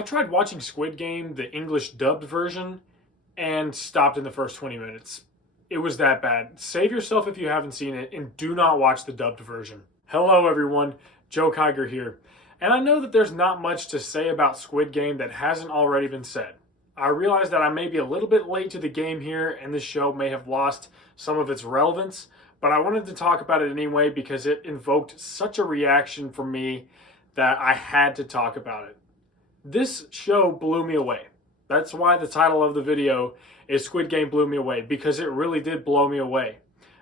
I tried watching Squid Game, the English dubbed version, and stopped in the first 20 minutes. It was that bad. Save yourself if you haven't seen it and do not watch the dubbed version. Hello, everyone. Joe Kiger here. And I know that there's not much to say about Squid Game that hasn't already been said. I realize that I may be a little bit late to the game here and this show may have lost some of its relevance, but I wanted to talk about it anyway because it invoked such a reaction from me that I had to talk about it. This show blew me away. That's why the title of the video is Squid Game Blew Me Away, because it really did blow me away.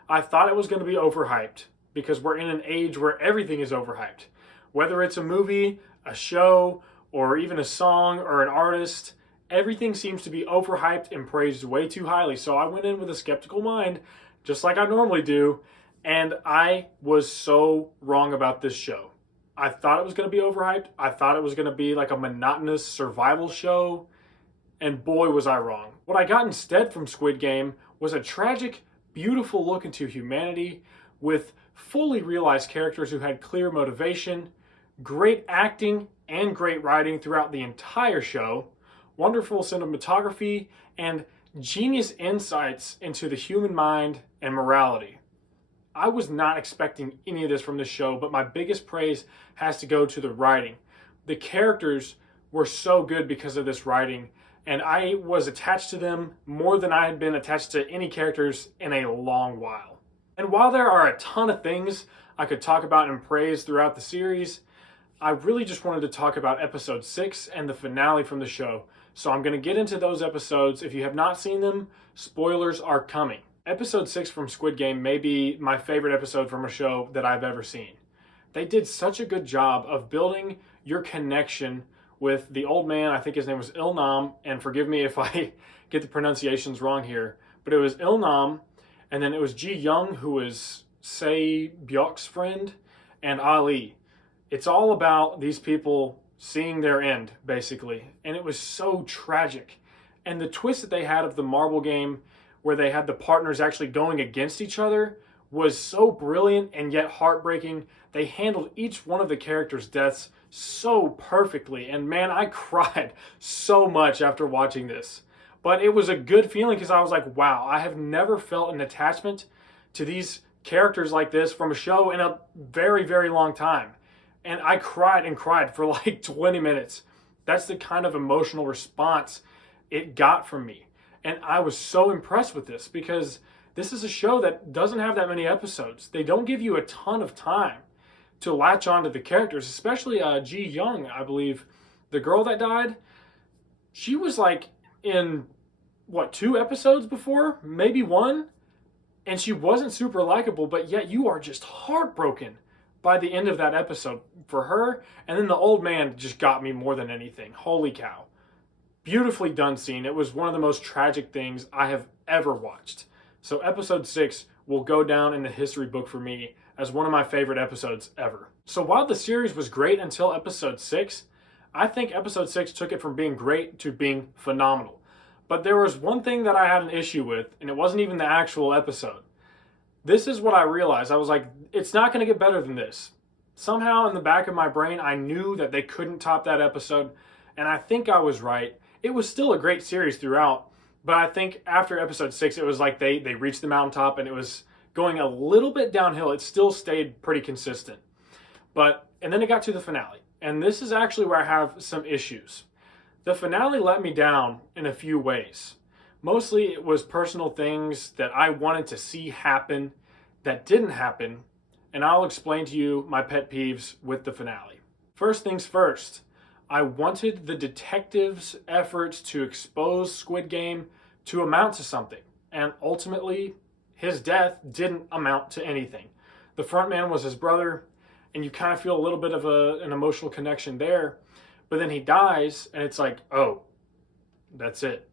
I thought it was going to be overhyped because we're in an age where everything is overhyped. Whether it's a movie, a show, or even a song or an artist, everything seems to be overhyped and praised way too highly. So I went in with a skeptical mind, just like I normally do, and I was so wrong about this show. I thought it was going to be overhyped. I thought it was going to be like a monotonous survival show, and boy was I wrong. What I got instead from Squid Game was a tragic, beautiful look into humanity with fully realized characters who had clear motivation, great acting and great writing throughout the entire show, wonderful cinematography, and genius insights into the human mind and morality. I was not expecting any of this from this show, but my biggest praise has to go to the writing. The characters were so good because of this writing, and I was attached to them more than I had been attached to any characters in a long while. And while there are a ton of things I could talk about and praise throughout the series, I really just wanted to talk about episode 6 and the finale from the show. So I'm going to get into those episodes. If you have not seen them, spoilers are coming. Episode 6 from Squid Game may be my favorite episode from a show that I've ever seen. They did such a good job of building your connection with the old man. I think his name was Il-nam, and forgive me if I get the pronunciations wrong here, but it was Il-nam, and then it was Ji-young, who was Se Byok's friend, and Ali. It's all about these people seeing their end, basically, and it was so tragic. And the twist that they had of the marble game, where they had the partners actually going against each other, was so brilliant and yet heartbreaking. They handled each one of the characters' deaths so perfectly, and man, I cried so much after watching this. But it was a good feeling because I was like, wow, I have never felt an attachment to these characters like this from a show in a very, very long time. And I cried and cried for like 20 minutes. That's the kind of emotional response it got from me. And I was so impressed with this because this is a show that doesn't have that many episodes. They don't give you a ton of time to latch onto the characters, especially Ji-young, I believe. The girl that died, she was like in, 2 episodes before? Maybe 1? And she wasn't super likable, but yet you are just heartbroken by the end of that episode for her. And then the old man just got me more than anything. Holy cow. Beautifully done scene. It was one of the most tragic things I have ever watched. So episode 6 will go down in the history book for me as one of my favorite episodes ever. So while the series was great until episode 6, I think episode 6 took it from being great to being phenomenal. But there was one thing that I had an issue with, and it wasn't even the actual episode. This is what I realized. I was like, it's not going to get better than this. Somehow in the back of my brain, I knew that they couldn't top that episode, and I think I was right. It was still a great series throughout, but I think after episode 6, it was like they reached the mountaintop and it was going a little bit downhill. It still stayed pretty consistent. And then it got to the finale, and this is actually where I have some issues. The finale let me down in a few ways. Mostly it was personal things that I wanted to see happen that didn't happen, and I'll explain to you my pet peeves with the finale. First things first, I wanted the detective's efforts to expose Squid Game to amount to something, and ultimately his death didn't amount to anything. The front man was his brother, and you kind of feel a little bit of an emotional connection there, but then he dies, and it's like, oh, that's it.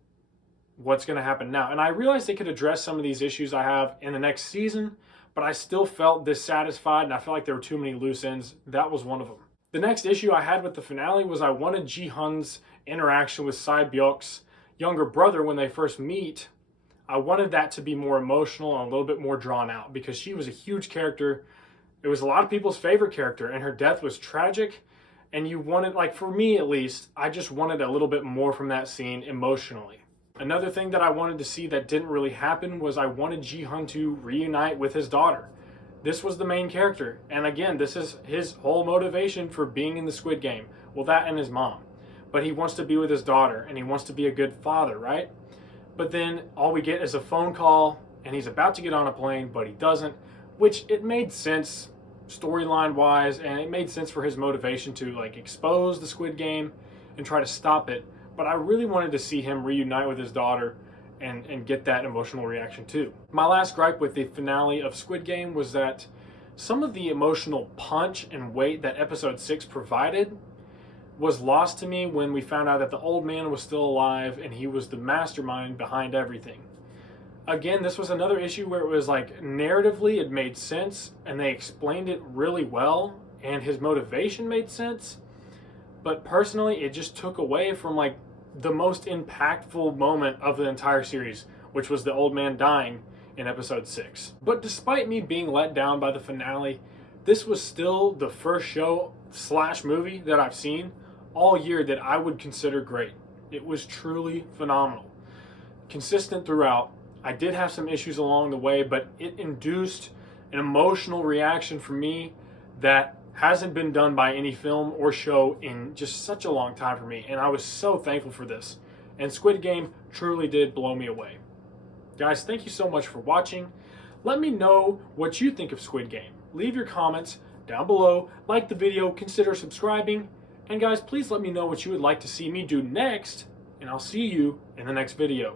What's going to happen now? And I realized they could address some of these issues I have in the next season, but I still felt dissatisfied, and I felt like there were too many loose ends. That was one of them. The next issue I had with the finale was I wanted Ji-hun's interaction with Se Byok's younger brother when they first meet. I wanted that to be more emotional and a little bit more drawn out because she was a huge character. It was a lot of people's favorite character, and her death was tragic, And you wanted, like for me at least, I just wanted a little bit more from that scene emotionally. Another thing that I wanted to see that didn't really happen was I wanted Ji-hun to reunite with his daughter. This was the main character, and again, this is his whole motivation for being in the Squid Game. Well, that and his mom. But he wants to be with his daughter, and he wants to be a good father, right? But then all we get is a phone call, and he's about to get on a plane, but he doesn't, which it made sense storyline wise, and it made sense for his motivation to like expose the Squid Game and try to stop it. But I really wanted to see him reunite with his daughter and get that emotional reaction too. My last gripe with the finale of Squid Game was that some of the emotional punch and weight that episode 6 provided was lost to me when we found out that the old man was still alive and he was the mastermind behind everything. Again, this was another issue where it was like narratively it made sense and they explained it really well and his motivation made sense, but personally it just took away from like the most impactful moment of the entire series, which was the old man dying in episode 6. But despite me being let down by the finale, this was still the first show / movie that I've seen all year that I would consider great. It was truly phenomenal. Consistent throughout. I did have some issues along the way, but it induced an emotional reaction for me that hasn't been done by any film or show in just such a long time for me, and I was so thankful for this. And Squid Game truly did blow me away. Guys, thank you so much for watching. Let me know what you think of Squid Game. Leave your comments down below, like the video, consider subscribing, and guys, please let me know what you would like to see me do next, and I'll see you in the next video.